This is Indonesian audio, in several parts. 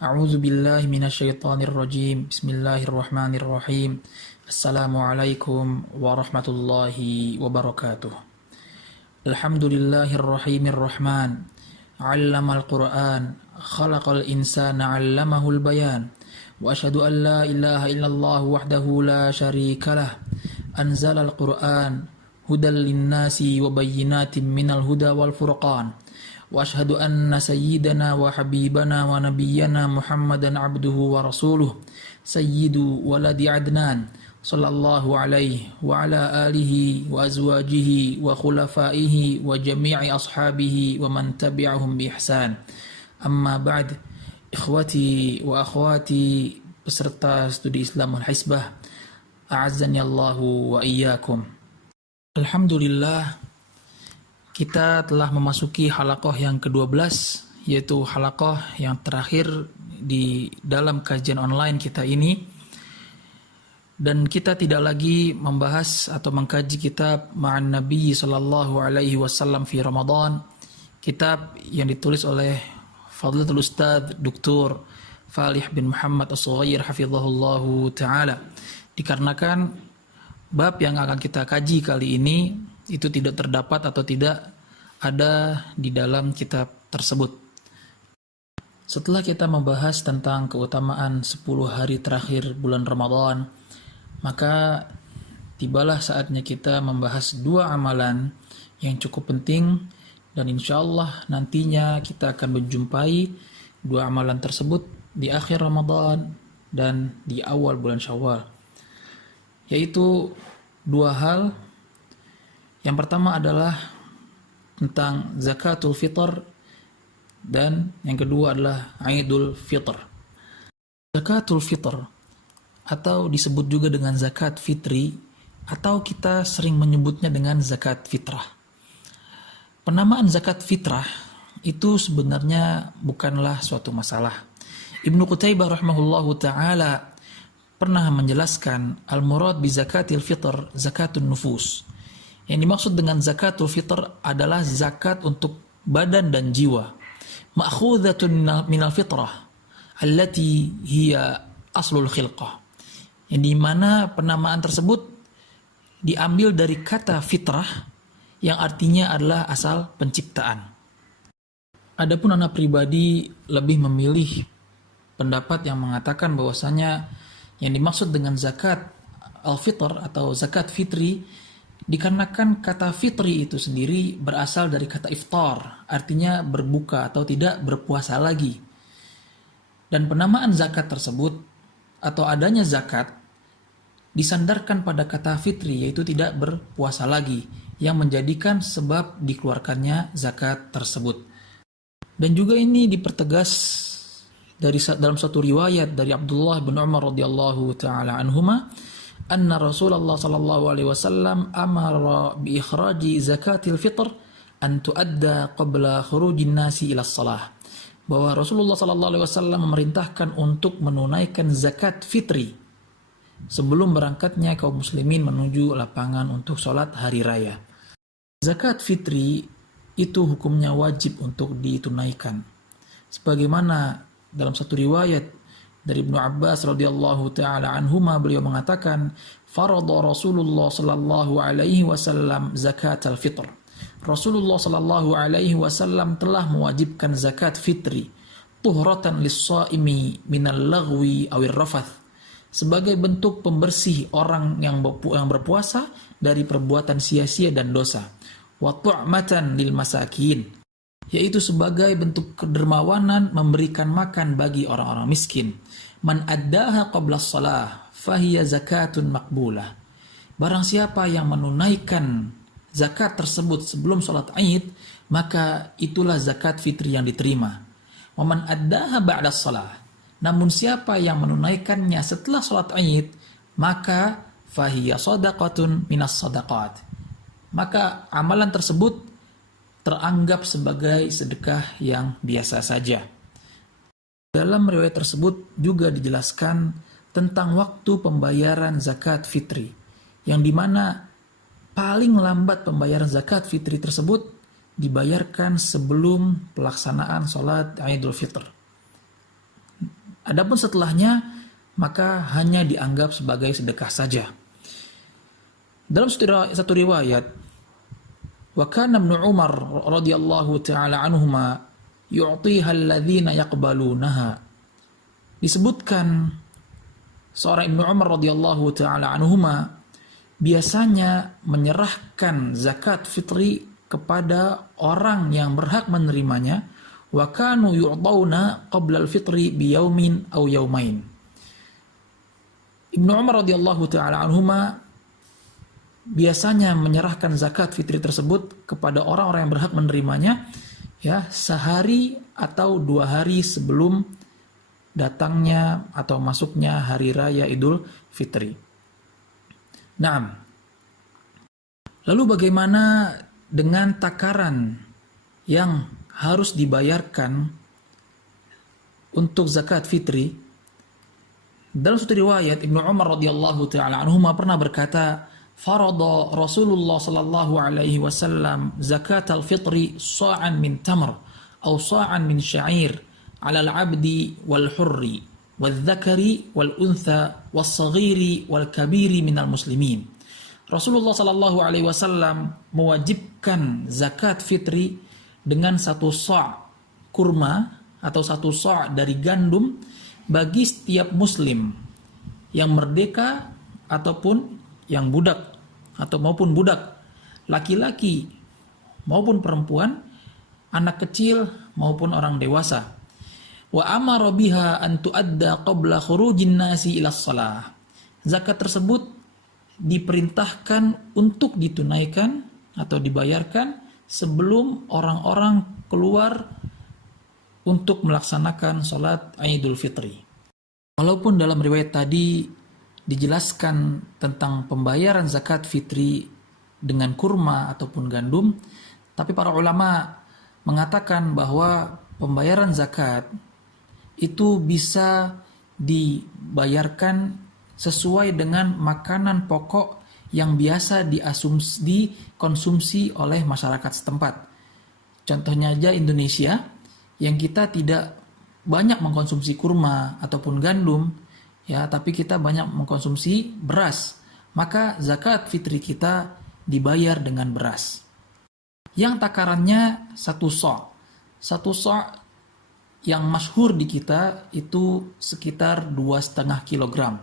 A'udzu billahi minasyaitonir rajim. Bismillahirrahmanirrahim. Assalamualaikum warahmatullahi wabarakatuh. Alhamdulillahirrahimir rahman. 'Allamal Qur'an, khalaqal insana 'allamahul bayan. Wa asyhadu an la ilaha illallah wahdahu la syarikalah. Anzalal Qur'an hudal linnasi wa bayyinatin minal huda wal furqan. Wa asyhadu anna sayyidana wa habibana wa nabiyyana Muhammadan abduhu wa rasuluh sayyidu waladi adnan sallallahu alaihi wa ala alihi wa azwajihi wa khulafaihi wa jami'i ashabihi wa man tabi'ahum bi ihsan. Amma ba'd, ikhwati wa akhwati peserta studi Islam Al-Hisbah, a'azzani Allahu wa iyyakum. Alhamdulillah, kita telah memasuki halaqah yang ke-12, yaitu halaqah yang terakhir di dalam kajian online kita ini. Dan kita tidak lagi membahas atau mengkaji kitab Ma'an Nabi sallallahu alaihi wasallam fi Ramadan, kitab yang ditulis oleh Fadlatul Ustadz Dr. Falih bin Muhammad As-Sughair hafizahullahu ta'ala. Dikarenakan bab yang akan kita kaji kali ini itu tidak terdapat atau tidak ada di dalam kitab tersebut. Setelah kita membahas tentang keutamaan 10 hari terakhir bulan Ramadan, maka tibalah saatnya kita membahas 2 amalan yang cukup penting, dan insya Allah nantinya kita akan menjumpai 2 amalan tersebut di akhir Ramadan dan di awal bulan Syawal, yaitu 2 hal. Yang pertama adalah tentang zakatul fitr, dan yang kedua adalah Idul Fitr. Zakatul fitr atau disebut juga dengan zakat fitri, atau kita sering menyebutnya dengan zakat fitrah. Penamaan zakat fitrah itu sebenarnya bukanlah suatu masalah. Ibnu Qutaibah rahimahullahu ta'ala pernah menjelaskan al-murad bi zakatil fitr zakatun nufus. Yang dimaksud dengan zakatul fitr adalah zakat untuk badan dan jiwa. Ma'khudhatun minal fitrah allati hiya aslul khilqah. Yang dimana penamaan tersebut diambil dari kata fitrah yang artinya adalah asal penciptaan. Adapun anak pribadi lebih memilih pendapat yang mengatakan bahwasanya yang dimaksud dengan zakat al-fitr atau zakat fitri dikarenakan kata fitri itu sendiri berasal dari kata iftar, artinya berbuka atau tidak berpuasa lagi. Dan penamaan zakat tersebut atau adanya zakat disandarkan pada kata fitri, yaitu tidak berpuasa lagi, yang menjadikan sebab dikeluarkannya zakat tersebut. Dan juga ini dipertegas dalam satu riwayat dari Abdullah bin Umar radhiyallahu taala anhuma, anna Rasulullah sallallahu alaihi wasallam amara bi ikhraji zakatil fitr an tuadda qabla khurujin nasi ila shalah. Bahwa Rasulullah sallallahu alaihi wasallam memerintahkan untuk menunaikan zakat fitri sebelum berangkatnya kaum muslimin menuju lapangan untuk sholat hari raya. Zakat fitri itu hukumnya wajib untuk ditunaikan. Sebagaimana dalam satu riwayat dari Ibnu Abbas radhiyallahu taala anhuma, beliau mengatakan, "Farada Rasulullah sallallahu alaihi wasallam zakatal fitr." Rasulullah sallallahu alaihi wasallam telah mewajibkan zakat fitri, tuhratan lis-shaimi minal laghwi awir rafath, sebagai bentuk pembersih orang yang berpuasa dari perbuatan sia-sia dan dosa, wa tu'matan lil masakin, yaitu sebagai bentuk kedermawanan memberikan makan bagi orang-orang miskin. Man addaha qabla shalah fahiya zakatun maqbulah. Barang siapa yang menunaikan zakat tersebut sebelum sholat Id, maka itulah zakat fitri yang diterima. Wa man addaha ba'da shalah, namun siapa yang menunaikannya setelah sholat Id, maka fahiya shadaqatun minas shadaqat, maka amalan tersebut teranggap sebagai sedekah yang biasa saja. Dalam riwayat tersebut juga dijelaskan tentang waktu pembayaran zakat fitri, yang dimana paling lambat pembayaran zakat fitri tersebut dibayarkan sebelum pelaksanaan sholat Idul Fitr. Adapun setelahnya maka hanya dianggap sebagai sedekah saja. Dalam satu riwayat, wa kana Ibnu Umar radhiyallahu taala anhuma yu'tiha alladhina yaqbalunaha. Disebutkan seorang Ibnu Umar radhiyallahu taala anhuma biasanya menyerahkan zakat fitri kepada orang yang berhak menerimanya, wa kanu yu'tauna qabla al-fitri biyaumin aw yaumain. Ibnu Umar radhiyallahu taala anhuma biasanya menyerahkan zakat fitri tersebut kepada orang-orang yang berhak menerimanya ya sehari atau 2 hari sebelum datangnya atau masuknya hari raya Idul Fitri. Naam. Lalu bagaimana dengan takaran yang harus dibayarkan untuk zakat fitri? Dalam satu riwayat Ibnu Umar radhiyallahu taala anhuma pernah berkata, farada Rasulullah sallallahu alaihi wasallam zakat al-fitri sa'an min tamr atau sa'an min sya'ir 'ala al-'abdi wal hurri wal dzakari wal untha was saghiri wal kabiri minal muslimin. Rasulullah sallallahu alaihi wasallam mewajibkan zakat fitri dengan 1 sa' kurma atau 1 sa' dari gandum bagi setiap muslim yang merdeka ataupun yang budak atau maupun budak, laki-laki maupun perempuan, anak kecil maupun orang dewasa. Wa amara biha an tuadda qabla khurujin nasi ila shalah. Zakat tersebut diperintahkan untuk ditunaikan atau dibayarkan sebelum orang-orang keluar untuk melaksanakan salat Idul Fitri. Walaupun dalam riwayat tadi dijelaskan tentang pembayaran zakat fitri dengan kurma ataupun gandum, tapi para ulama mengatakan bahwa pembayaran zakat itu bisa dibayarkan sesuai dengan makanan pokok yang biasa dikonsumsi oleh masyarakat setempat. Contohnya aja Indonesia yang kita tidak banyak mengkonsumsi kurma ataupun gandum, ya, tapi kita banyak mengkonsumsi beras, maka zakat fitri kita dibayar dengan beras. Yang takarannya 1 sa'. 1 sa' yang masyhur di kita itu sekitar 2,5 kilogram.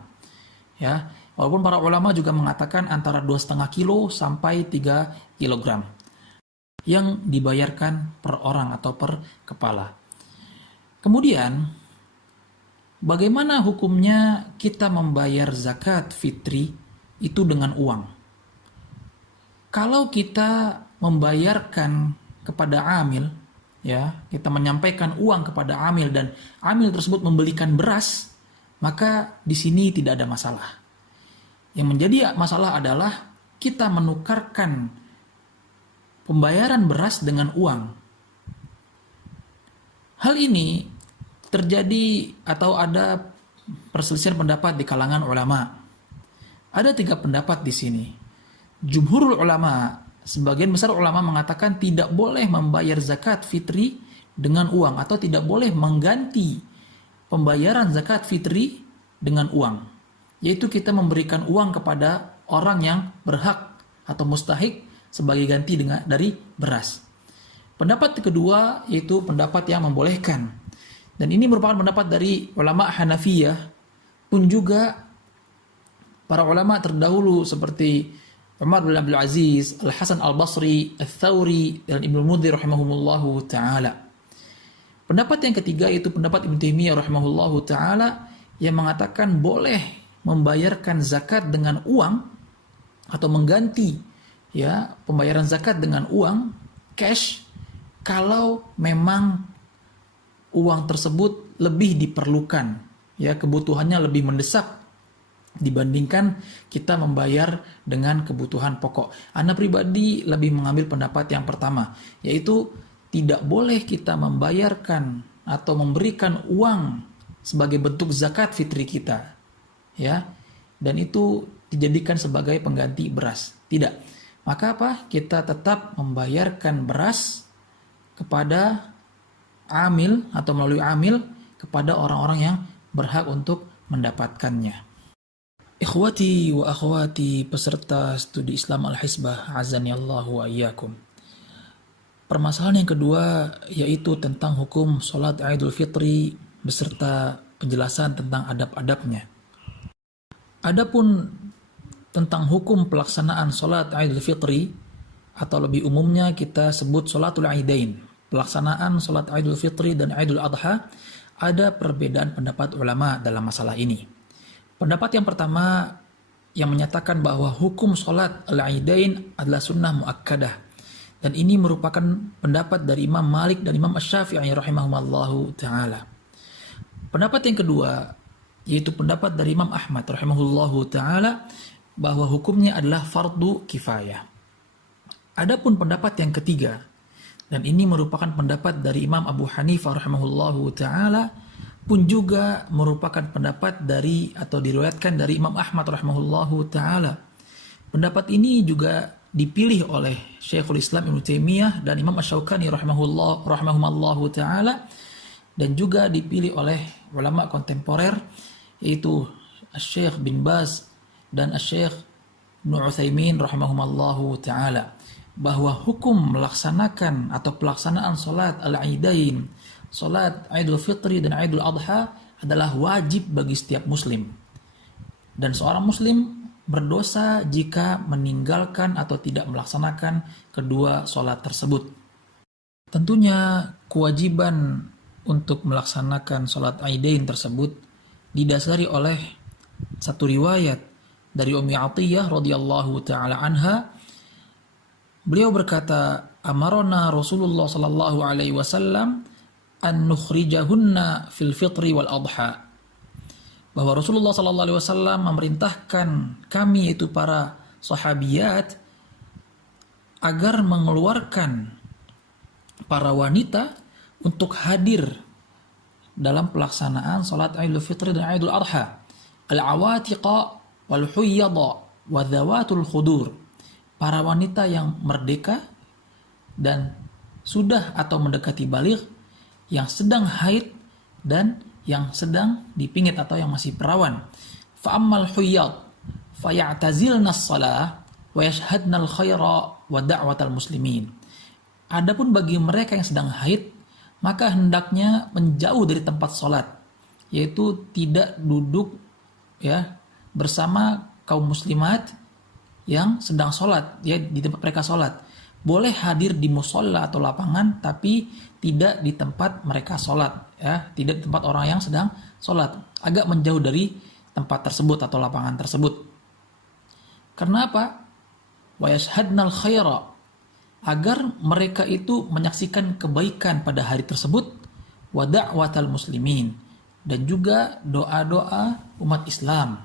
Ya, walaupun para ulama juga mengatakan antara 2,5 kilo sampai 3 kilogram yang dibayarkan per orang atau per kepala. Kemudian bagaimana hukumnya kita membayar zakat fitri itu dengan uang? Kalau kita membayarkan kepada amil, ya, kita menyampaikan uang kepada amil dan amil tersebut membelikan beras, maka di sini tidak ada masalah. Yang menjadi masalah adalah kita menukarkan pembayaran beras dengan uang. Hal ini terjadi atau ada perselisihan pendapat di kalangan ulama. Ada 3 pendapat di sini. Jumhurul ulama, sebagian besar ulama mengatakan tidak boleh membayar zakat fitri dengan uang atau tidak boleh mengganti pembayaran zakat fitri dengan uang. Yaitu kita memberikan uang kepada orang yang berhak atau mustahik sebagai ganti dari beras. Pendapat kedua yaitu pendapat yang membolehkan. Dan ini merupakan pendapat dari ulama Hanafiyah pun juga para ulama terdahulu seperti Umar bin Abdul Aziz, Al-Hasan Al-Basri, Al-Thawri, dan Ibnu Mundhir rahimahumullahu ta'ala. Pendapat yang ketiga yaitu pendapat Ibnu Taimiyah rahimahullahu ta'ala yang mengatakan boleh membayarkan zakat dengan uang atau mengganti ya pembayaran zakat dengan uang cash kalau memang uang tersebut lebih diperlukan, ya, kebutuhannya lebih mendesak dibandingkan kita membayar dengan kebutuhan pokok. Ana pribadi lebih mengambil pendapat yang pertama, yaitu tidak boleh kita membayarkan atau memberikan uang sebagai bentuk zakat fitri kita, ya, dan itu dijadikan sebagai pengganti beras. Tidak. Maka apa? Kita tetap membayarkan beras kepada amil atau melalui amil kepada orang-orang yang berhak untuk mendapatkannya. Ikhwati wa akhwati peserta studi Islam Al-Hisbah, azani Allah wa iyyakum. Permasalahan yang kedua yaitu tentang hukum sholat Idul Fitri beserta penjelasan tentang adab-adabnya. Adapun tentang hukum pelaksanaan sholat Idul Fitri, atau lebih umumnya kita sebut sholatul Idain, pelaksanaan sholat Idul Fitri dan Idul Adha, ada perbedaan pendapat ulama dalam masalah ini. Pendapat yang pertama yang menyatakan bahwa hukum sholat al-Idain adalah sunnah muakkadah, dan ini merupakan pendapat dari Imam Malik dan Imam Asy-Syafi'i rahimahumallahu ta'ala. Pendapat yang kedua yaitu pendapat dari Imam Ahmad rahimahullahu ta'ala bahwa hukumnya adalah fardu kifayah. Adapun pendapat yang ketiga, dan ini merupakan pendapat dari Imam Abu Hanifah rahimahullahu ta'ala, pun juga merupakan pendapat dari atau diriwayatkan dari Imam Ahmad rahimahullahu ta'ala. Pendapat ini juga dipilih oleh Syekhul Islam Ibnu Taimiyah dan Imam Asy-Syaukani rahimahumallahu ta'ala, dan juga dipilih oleh ulama kontemporer yaitu Syekh bin Baz dan Syekh Ibnu Utsaimin rahimahumallahu ta'ala, bahwa hukum melaksanakan atau pelaksanaan salat al-Idain, salat Idul Fitri dan Idul Adha adalah wajib bagi setiap muslim. Dan seorang muslim berdosa jika meninggalkan atau tidak melaksanakan kedua salat tersebut. Tentunya kewajiban untuk melaksanakan salat Idain tersebut didasari oleh satu riwayat dari Ummi Atiyah radhiyallahu taala anha. Beliau berkata, amarona Rasulullah sallallahu alaihi wasallam an nukhrijahunna fil fitri wal adha. Bahwa Rasulullah sallallahu alaihi wasallam memerintahkan kami, yaitu para sahabiyat, agar mengeluarkan para wanita untuk hadir dalam pelaksanaan salat Idul Fitri dan Idul Adha. Al-awatiqa wal huyyada wa dhawatul khudur. Para wanita yang merdeka dan sudah atau mendekati baligh, yang sedang haid dan yang sedang dipingit atau yang masih perawan. Fa ammal huyyad fayatazilna as-salah wa yashhadna al-khaira wa da'watal muslimin. Adapun bagi mereka yang sedang haid, maka hendaknya menjauh dari tempat salat, yaitu tidak duduk bersama kaum muslimat yang sedang sholat, di tempat mereka sholat. Boleh hadir di musola atau lapangan, tapi tidak di tempat mereka sholat, tidak di tempat orang yang sedang sholat, agak menjauh dari tempat tersebut atau lapangan tersebut. Karena apa? Wa yashhadnal khaira, agar mereka itu menyaksikan kebaikan pada hari tersebut, wa da'watal muslimin, dan juga doa-doa umat Islam.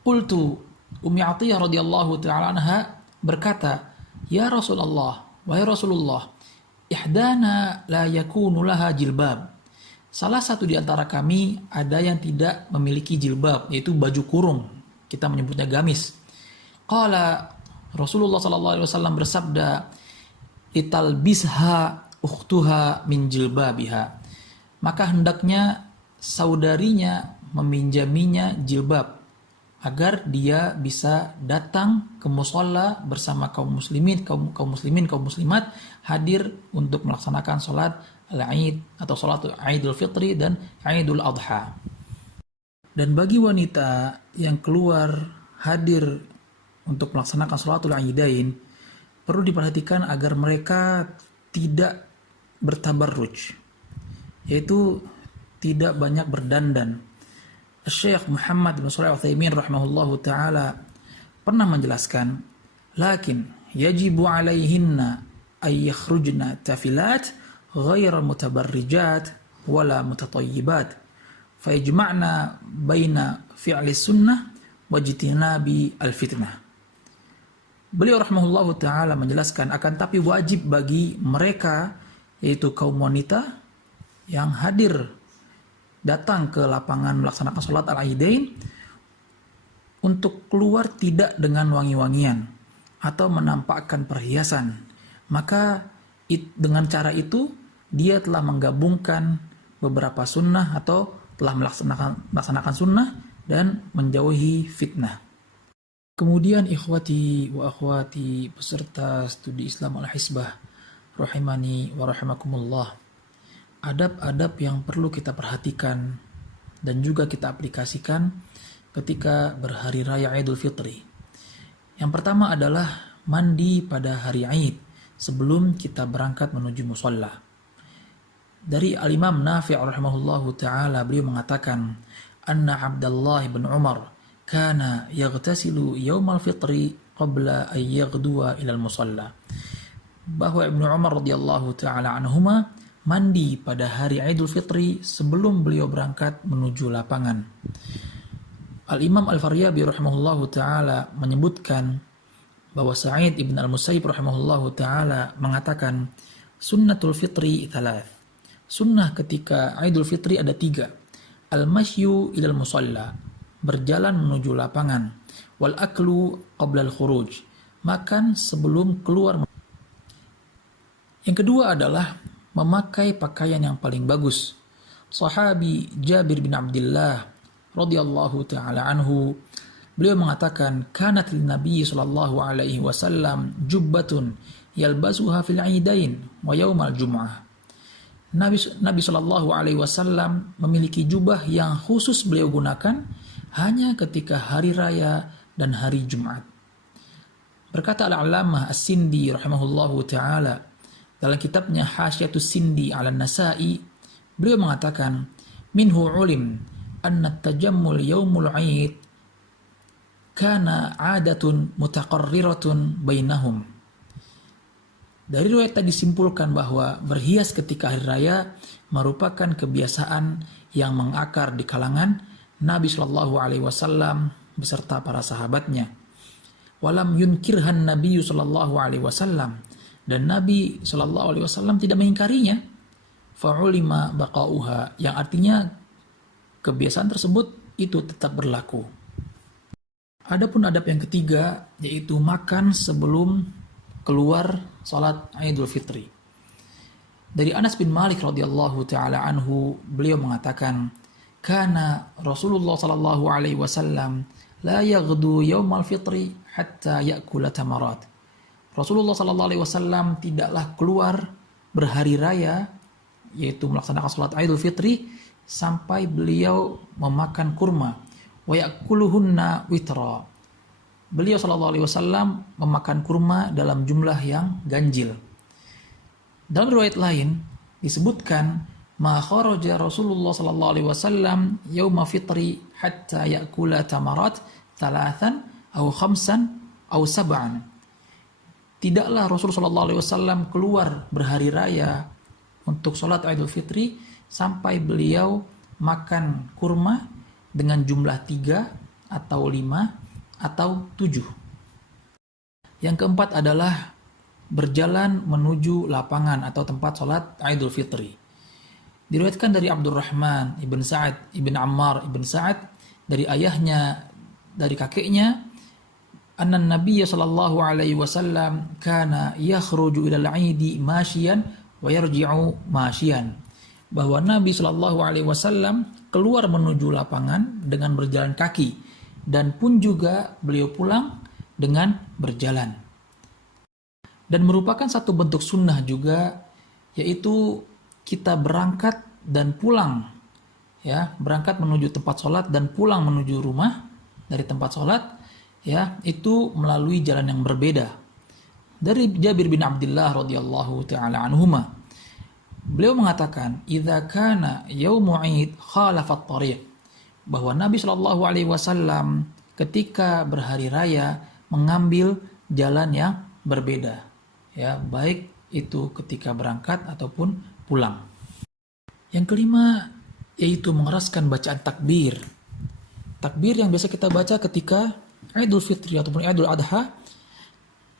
Qultu, Ummi Atiyah radhiyallahu ta'ala anha berkata, ya Rasulullah, wahai Rasulullah, ihdana la yakunu laha jilbab. Salah satu di antara kami ada yang tidak memiliki jilbab, yaitu baju kurung, kita menyebutnya gamis. Qala, Rasulullah sallallahu alaihi wasallam bersabda, italbisha ukhtuha min jilbabiha. Maka hendaknya saudarinya meminjaminya jilbab, agar dia bisa datang ke musholla bersama kaum muslimin, kaum muslimat, hadir untuk melaksanakan sholat al-Id atau sholat Idul Fitri dan Idul Adha. Dan bagi wanita yang keluar hadir untuk melaksanakan sholatul Idain, perlu diperhatikan agar mereka tidak bertabarruj, yaitu tidak banyak berdandan. Syekh Muhammad bin Shalih Al-Utsaimin rahimahullahu ta'ala pernah menjelaskan, lakin yajibu alaihinna ay yakhrujna tafilat ghayra mutabarrijat wala mutatayyibat fayajma'na baina fi'li sunnah wajtinabi al-fitnah. Beliau rahimahullahu ta'ala menjelaskan, akan tapi wajib bagi mereka, yaitu kaum wanita yang hadir datang ke lapangan melaksanakan sholat al-Idain, untuk keluar tidak dengan wangi-wangian atau menampakkan perhiasan. Maka dengan cara itu dia telah menggabungkan beberapa sunnah atau telah melaksanakan sunnah dan menjauhi fitnah. Kemudian ikhwati wa akhwati peserta studi Islam Al-Hisbah rahimani wa rahimakumullah. Adab-adab yang perlu kita perhatikan dan juga kita aplikasikan ketika berhari raya Idul Fitri. Yang pertama adalah mandi pada hari Id sebelum kita berangkat menuju musalla. Dari Al-Imam Nafi' rahimahullahu ta'ala, beliau mengatakan, Anna Abdullah bin Umar kana yaghtasilu yaumal fitri qabla an yaghduwa ilal musalla. Bahwa Ibnu Umar radhiyallahu ta'ala anhuma mandi pada hari Idul Fitri sebelum beliau berangkat menuju lapangan. Al-Imam Al-Faryabi rahimahullahu ta'ala menyebutkan bahwa Sa'id ibn al-Musayyib rahimahullahu ta'ala mengatakan, sunnatul fitri thalath. Sunnah ketika Idul Fitri ada 3. Al-masyu ilal musalla, berjalan menuju lapangan. Wal aklu qabla al-khuruj, makan sebelum keluar. Yang kedua adalah memakai pakaian yang paling bagus. Sahabi Jabir bin Abdullah radhiyallahu ta'ala anhu, beliau mengatakan, kanat lin nabiy sallallahu alaihi wasallam jubbatun yalbasuha fil aidain wa yaumal jum'ah. Nabi sallallahu alaihi wasallam memiliki jubah yang khusus beliau gunakan hanya ketika hari raya dan hari Jumat. Berkata Al-Allamah As-Sindi rahimahullahu ta'ala dalam kitabnya Hasyiatus Sindi ala Nasa'i, beliau mengatakan, minhu ulim anna tajammul yaumul 'id kana 'adatun mutaqarriratun bainahum. Dari riwayat tadi disimpulkan bahwa berhias ketika hari raya merupakan kebiasaan yang mengakar di kalangan Nabi Shallallahu Alaihi Wasallam beserta para sahabatnya. Walam yunkirhan Nabi Shallallahu Alaihi Wasallam, dan Nabi Shallallahu Alaihi Wasallam tidak mengingkarinya. Fa'ulima baqauha, yang artinya kebiasaan tersebut itu tetap berlaku. Adapun adab yang ketiga yaitu makan sebelum keluar salat Idul Fitri. Dari Anas bin Malik radhiyallahu taala anhu, beliau mengatakan, kana Rasulullah sallallahu alaihi wasallam la yaghdu yaumal fitri hatta ya'kula tamarat. Rasulullah sallallahu alaihi wasallam tidaklah keluar berhari raya, yaitu melaksanakan salat Idul Fitri, sampai beliau memakan kurma. Wa ya'kuluhunna witra. Beliau sallallahu alaihi wasallam memakan kurma dalam jumlah yang ganjil. Dalam riwayat lain disebutkan, ma kharaja Rasulullah sallallahu alaihi wasallam yauma fitri hatta ya'kula tamarat thalathan aw khamsan aw sab'an. Tidaklah Rasulullah sallallahu alaihi wasallam keluar berhari raya untuk salat Idul Fitri sampai beliau makan kurma dengan jumlah 3 atau 5 atau 7. Yang keempat adalah berjalan menuju lapangan atau tempat sholat Idul Fitri. Diriwayatkan dari Abdurrahman ibn Sa'ad ibn Ammar ibn Sa'ad dari ayahnya, dari kakeknya, anna Nabiy sallallahu alaihi wasallam kana yakhruju ila al-'idi masyian wa yarji'u masyian. Bahwa Nabi sallallahu alaihi wasallam keluar menuju lapangan dengan berjalan kaki, dan pun juga beliau pulang dengan berjalan. Dan merupakan satu bentuk sunnah juga, yaitu kita berangkat dan pulang, ya, berangkat menuju tempat sholat dan pulang menuju rumah dari tempat sholat, ya, itu melalui jalan yang berbeda. Dari Jabir bin Abdullah radhiyallahu taala anhuma, beliau mengatakan, idza kana yaumu 'id khalafat tariq, bahwa Nabi Shallallahu Alaihi Wasallam ketika berhari raya mengambil jalan yang berbeda, ya, baik itu ketika berangkat ataupun pulang. Yang kelima yaitu mengeraskan bacaan takbir. Takbir yang biasa kita baca ketika Idul Fitri ataupun Idul Adha,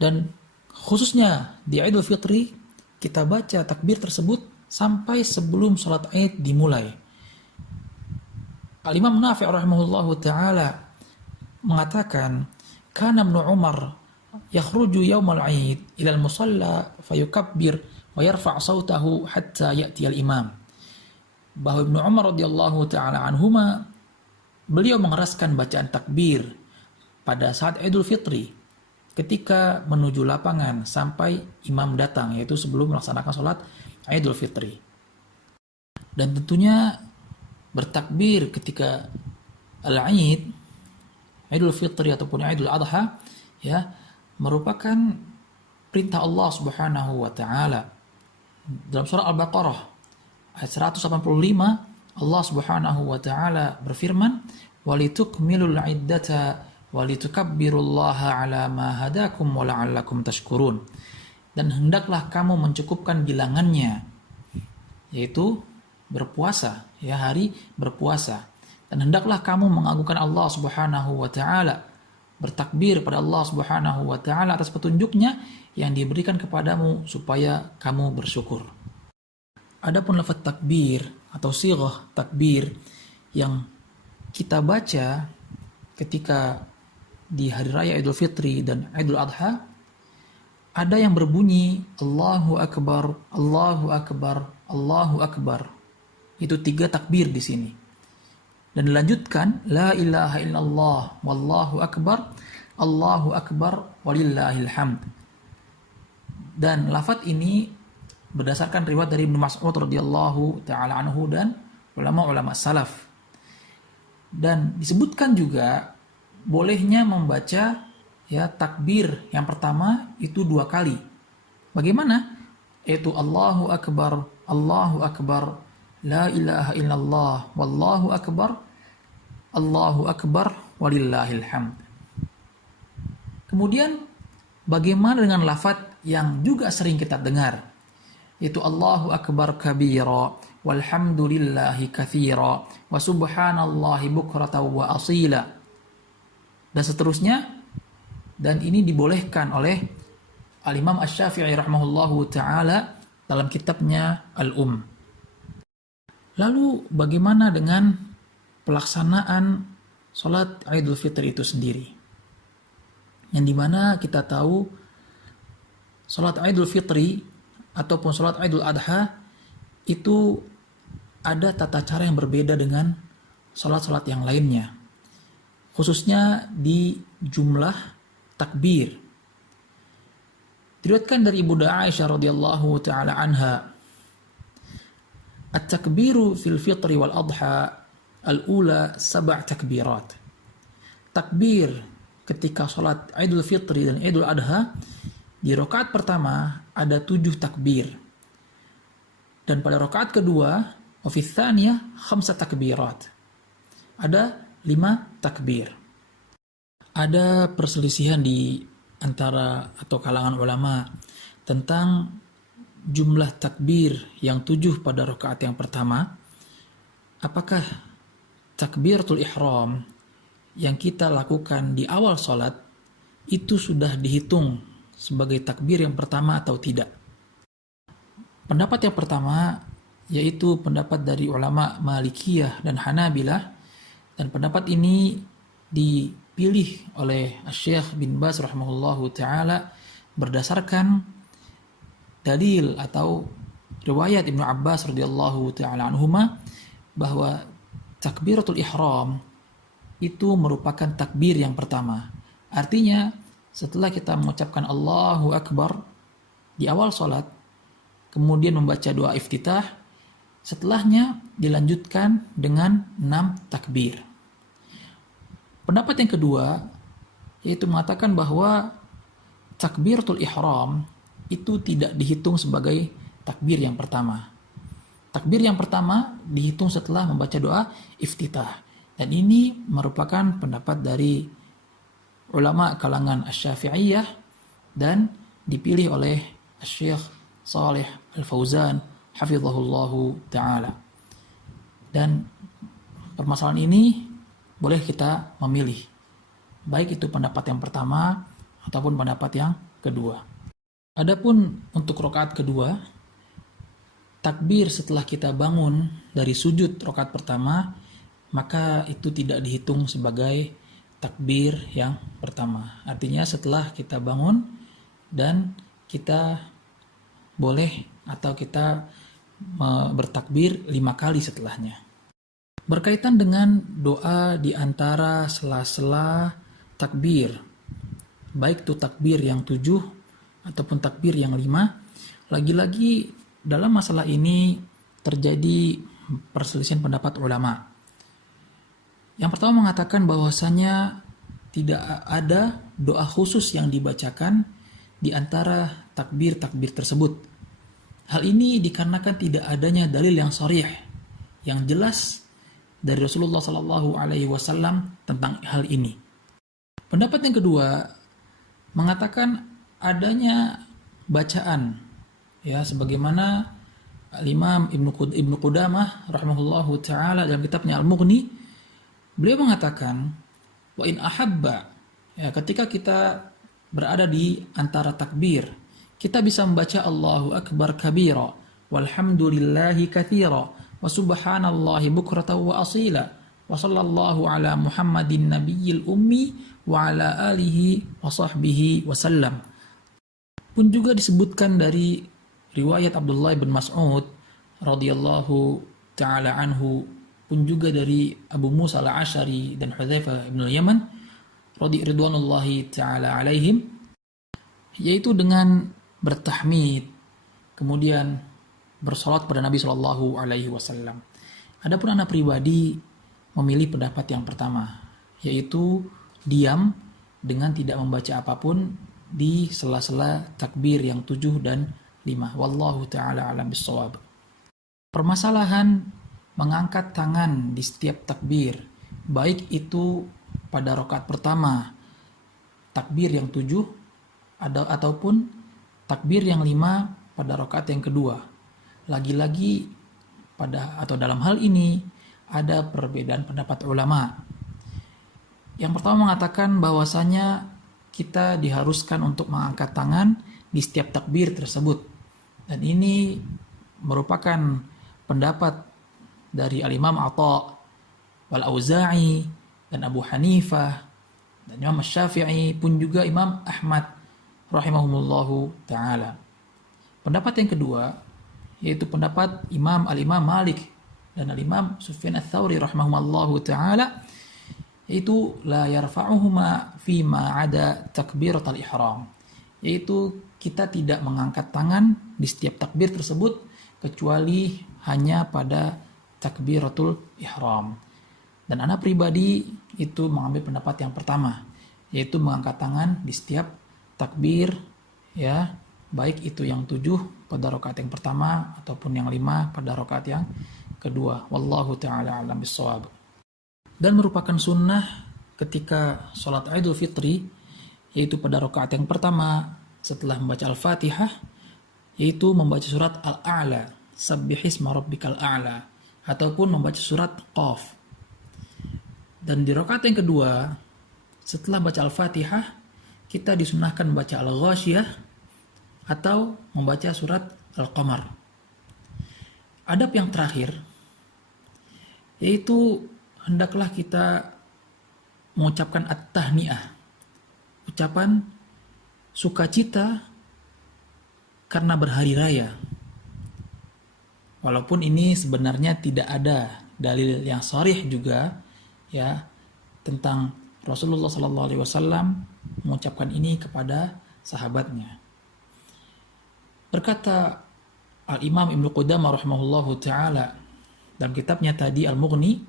dan khususnya di Idul Fitri kita baca takbir tersebut sampai sebelum sholat Id dimulai. Al-Imam Nafi' rahimahullahu ta'ala mengatakan, kana Ibnu Umar yakhruju yaumal 'id ila al-musalla fayukabbir wa yarfa' sautahu hatta ya'ti al-imam. bahwa Ibnu Umar radhiyallahu taala anhuma beliau mengeraskan bacaan takbir pada saat Idul Fitri ketika menuju lapangan sampai imam datang, yaitu sebelum melaksanakan sholat Idul Fitri. Dan tentunya bertakbir ketika Al-Aid, Idul Fitri ataupun Idul Adha, ya, merupakan perintah Allah Subhanahu wa taala. Dalam surah Al-Baqarah ayat 185, Allah Subhanahu wa taala berfirman, "Walitukmilul iddata walitukabbirullaha ala ma hadakum wa la'allakum tashkurun." Dan hendaklah kamu mencukupkan bilangannya, yaitu berpuasa, ya, hari berpuasa. Dan hendaklah kamu mengagungkan Allah Subhanahu wa taala, bertakbir pada Allah Subhanahu wa taala atas petunjuknya yang diberikan kepadamu supaya kamu bersyukur. Adapun lafaz takbir atau sighah takbir yang kita baca ketika di hari raya Idul Fitri dan Idul Adha, ada yang berbunyi Allahu Akbar, Allahu Akbar, Allahu Akbar. Itu 3 takbir di sini. Dan dilanjutkan la ilaha illallah wallahu akbar, Allahu akbar walillahil hamd. Dan lafaz ini berdasarkan riwayat dari Ibnu Mas'ud radhiyallahu taala anhu dan ulama-ulama salaf. Dan disebutkan juga bolehnya membaca, ya, takbir yang pertama itu 2 kali. Bagaimana? Yaitu Allahu akbar, Allahu akbar, la ilaha illallah wallahu akbar, Allahu akbar walillahil hamd. Kemudian bagaimana dengan lafaz yang juga sering kita dengar, yaitu Allahu akbar kabira walhamdulillahi katsira wa subhanallahi bukratan wa asila, dan seterusnya. Dan ini dibolehkan oleh Al-Imam Asy-Syafi'i rahimahullahu taala dalam kitabnya Al-Um. Lalu bagaimana dengan pelaksanaan sholat Idul Fitri itu sendiri? Yang dimana kita tahu sholat Idul Fitri ataupun sholat Idul Adha itu ada tata cara yang berbeda dengan sholat-sholat yang lainnya, khususnya di jumlah takbir. Diriwayatkan dari Ibunda Aisyah radhiyallahu taala anha, at-takbiru fil fitri wal adha al-ula 7 takbirat. Takbir ketika sholat Idul Fitri dan Idul Adha di rakaat pertama ada 7 takbir. Dan pada rakaat kedua, wa fi tsaniyah 5 takbirat. Ada 5 takbir. Ada perselisihan di antara atau kalangan ulama tentang jumlah takbir yang 7 pada rakaat yang pertama. Apakah takbiratul ihram yang kita lakukan di awal sholat itu sudah dihitung sebagai takbir yang pertama atau tidak? Pendapat yang pertama yaitu pendapat dari ulama Malikiyah dan Hanabilah, dan pendapat ini dipilih oleh Syekh bin Baz rahimahullahu taala berdasarkan dalil atau riwayat Ibnu Abbas radhiyallahu taala anhuma bahwa takbiratul ihram itu merupakan takbir yang pertama. Artinya setelah kita mengucapkan Allahu Akbar di awal sholat, kemudian membaca doa iftitah, setelahnya dilanjutkan dengan 6 takbir. Pendapat yang kedua yaitu mengatakan bahwa takbiratul ihram itu tidak dihitung sebagai takbir yang pertama. Takbir yang pertama dihitung setelah membaca doa iftitah. Dan ini merupakan pendapat dari ulama kalangan Asy-Syafi'iyah dan dipilih oleh Syekh Shalih Al-Fauzan hafizahullahu ta'ala. Dan permasalahan ini boleh kita memilih, baik itu pendapat yang pertama ataupun pendapat yang kedua. Adapun untuk rakaat kedua, takbir setelah kita bangun dari sujud rakaat pertama, maka itu tidak dihitung sebagai takbir yang pertama. Artinya setelah kita bangun dan kita boleh atau kita bertakbir 5 kali setelahnya. Berkaitan dengan doa di antara sela-sela takbir, baik itu takbir yang 7 ataupun takbir yang 5, lagi-lagi dalam masalah ini terjadi perselisihan pendapat ulama. Yang pertama mengatakan bahwasanya tidak ada doa khusus yang dibacakan di antara takbir-takbir tersebut. Hal ini dikarenakan tidak adanya dalil yang sharih, yang jelas dari Rasulullah Sallallahu Alaihi Wasallam tentang hal ini. Pendapat yang kedua mengatakan adanya bacaan, ya, sebagaimana Imam Ibnu Qudamah rahimahullahu taala dalam kitabnya Al-Mughni, beliau mengatakan wa in ahabba, ya, ketika kita berada di antara takbir, kita bisa membaca Allahu Akbar kabira walhamdulillahi katsira wa subhanallahi bukratan wa asila wa sallallahu ala Muhammadin nabiyil ummi wa ala alihi wa sahbihi wasallam. Pun juga disebutkan dari riwayat Abdullah bin Mas'ud radhiyallahu taala anhu, pun juga dari Abu Musa al-Asy'ari dan Hudzaifah bin Yaman radhiyallahu taala alaihim, yaitu dengan bertahmid kemudian bersolat pada Nabi Shallallahu Alaihi Wasallam. Adapun anak pribadi memilih pendapat yang pertama, yaitu diam dengan tidak membaca apapun di sela-sela takbir yang 7 dan 5. Wallahu ta'ala alam bissawab. Permasalahan mengangkat tangan di setiap takbir, baik itu pada rakaat pertama takbir yang 7 ataupun takbir yang 5 pada rakaat yang kedua. Lagi-lagi dalam hal ini ada perbedaan pendapat ulama. Yang pertama mengatakan bahwasanya kita diharuskan untuk mengangkat tangan di setiap takbir tersebut. Dan ini merupakan pendapat dari Al-Imam Atha wal-Auza'i dan Abu Hanifah dan Imam Syafi'i, pun juga Imam Ahmad rahimahumullahu ta'ala. Pendapat yang kedua yaitu pendapat Al-Imam Malik dan Al-Imam Sufyan Ats-Tsauri rahimahumallahu ta'ala, yaitu la yarfa'uhuma fima ada takbiratul ihram, yaitu kita tidak mengangkat tangan di setiap takbir tersebut kecuali hanya pada takbiratul ihram. Dan anak pribadi itu mengambil pendapat yang pertama, yaitu mengangkat tangan di setiap takbir, ya, baik itu yang 7 pada rakaat yang pertama ataupun yang 5 pada rakaat yang kedua. Wallahu ta'ala alam bissawab. Dan merupakan sunnah ketika sholat Idul Fitri, yaitu pada rakaat yang pertama setelah membaca Al-Fatihah, yaitu membaca surat Al-A'la, Sabbihisma rabbikal a'la, ataupun membaca surat Qaf. Dan di rakaat yang kedua setelah baca Al-Fatihah, kita disunahkan membaca Al-Ghasyiyah atau membaca surat Al-Qamar. Adab yang terakhir yaitu hendaklah kita mengucapkan at-tahni'ah, ucapan sukacita karena berhari raya. Walaupun ini sebenarnya tidak ada dalil yang sharih juga, ya, tentang Rasulullah Sallallahu Alaihi Wasallam mengucapkan ini kepada sahabatnya. Berkata Al-Imam Ibnu Qudamah rahimahullahu ta'ala dalam kitabnya tadi Al-Mughni,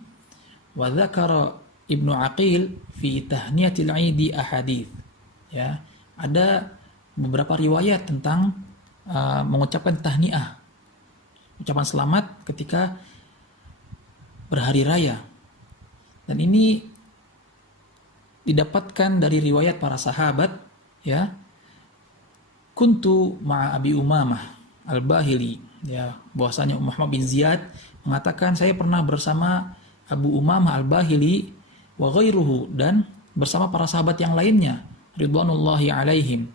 wa dzakara Ibnu Aqil fi tahniyatil 'idi ahadits. Ya, ada beberapa riwayat tentang mengucapkan tahniah, ucapan selamat ketika berhari raya. Dan ini didapatkan dari riwayat para sahabat, ya. Kuntu ma'a Abi Umamah Al-Bahili, ya, bahwasanya Muhammad bin Ziyad mengatakan saya pernah bersama Abu Umamah Al-Bahili wa ghairuhu, dan bersama para sahabat yang lainnya ridwanullahi alaihim.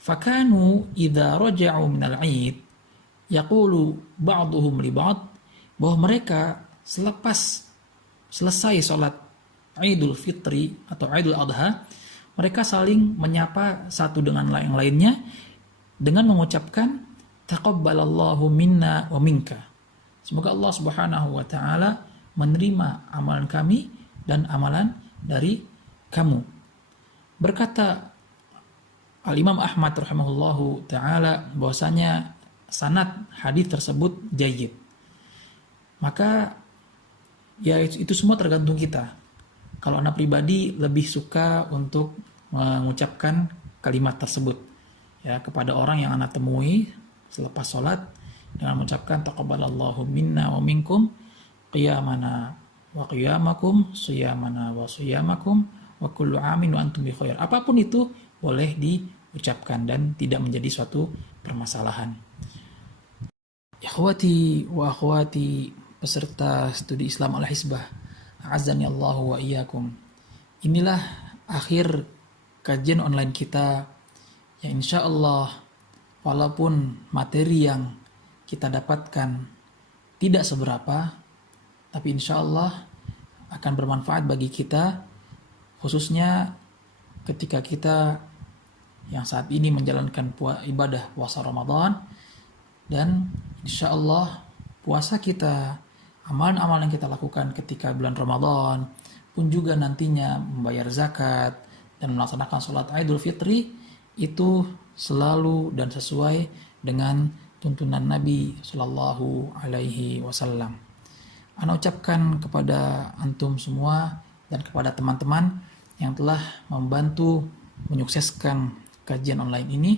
Fakanu idza raja'u minal 'id yaqulu ba'duhum li ba'd, bahwa mereka selepas selesai salat Idul Fitri atau Idul Adha, mereka saling menyapa satu dengan yang lainnya dengan mengucapkan taqabbalallahu minna wa minka, Semoga Allah Subhanahu wa taala menerima amalan kami dan amalan dari kamu. Berkata Al-Imam Ahmad rahimahullahu taala bahwasanya sanad hadis tersebut jayyid. Maka ya itu semua tergantung kita. Kalau anak pribadi lebih suka untuk mengucapkan kalimat tersebut ya kepada orang yang anak temui selepas sholat dengan mengucapkan taqabbalallahu minna wa minkum qiyamana wa qiyamakum siyamana wa siyamakum wa kullu amin wa antum bi khair. Apapun itu boleh diucapkan dan tidak menjadi suatu permasalahan. Ikhwati wa akhwati peserta studi Islam Al-Hisbah, a'azzani Allahu wa iyyakum. Inilah akhir kajian online kita yang insya Allah walaupun materi yang kita dapatkan tidak seberapa, tapi insya Allah akan bermanfaat bagi kita, khususnya ketika kita yang saat ini menjalankan ibadah puasa Ramadan, dan insya Allah puasa kita, amalan-amalan yang kita lakukan ketika bulan Ramadan pun juga nantinya membayar zakat dan melaksanakan sholat Idul Fitri itu selalu dan sesuai dengan tuntunan Nabi Shallallahu Alaihi Wasallam. Ana ucapkan kepada antum semua dan kepada teman-teman yang telah membantu menyukseskan kajian online ini,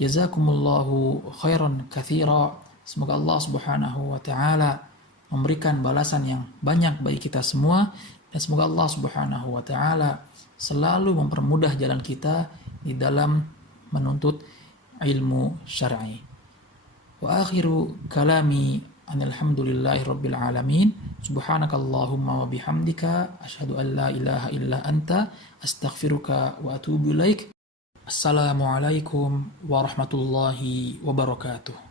jazakumullahu khairan katsira. Semoga Allah Subhanahu wa taala memberikan balasan yang banyak bagi kita semua, dan semoga Allah Subhanahu wa taala selalu mempermudah jalan kita di dalam menuntut ilmu syar'i. Wa akhiru kalami alhamdulillahi rabbil alamin. Subhanakallahumma wa bihamdika asyhadu an la ilaha illa anta astaghfiruka wa atubu ilaik. Assalamualaikum warahmatullahi wabarakatuh.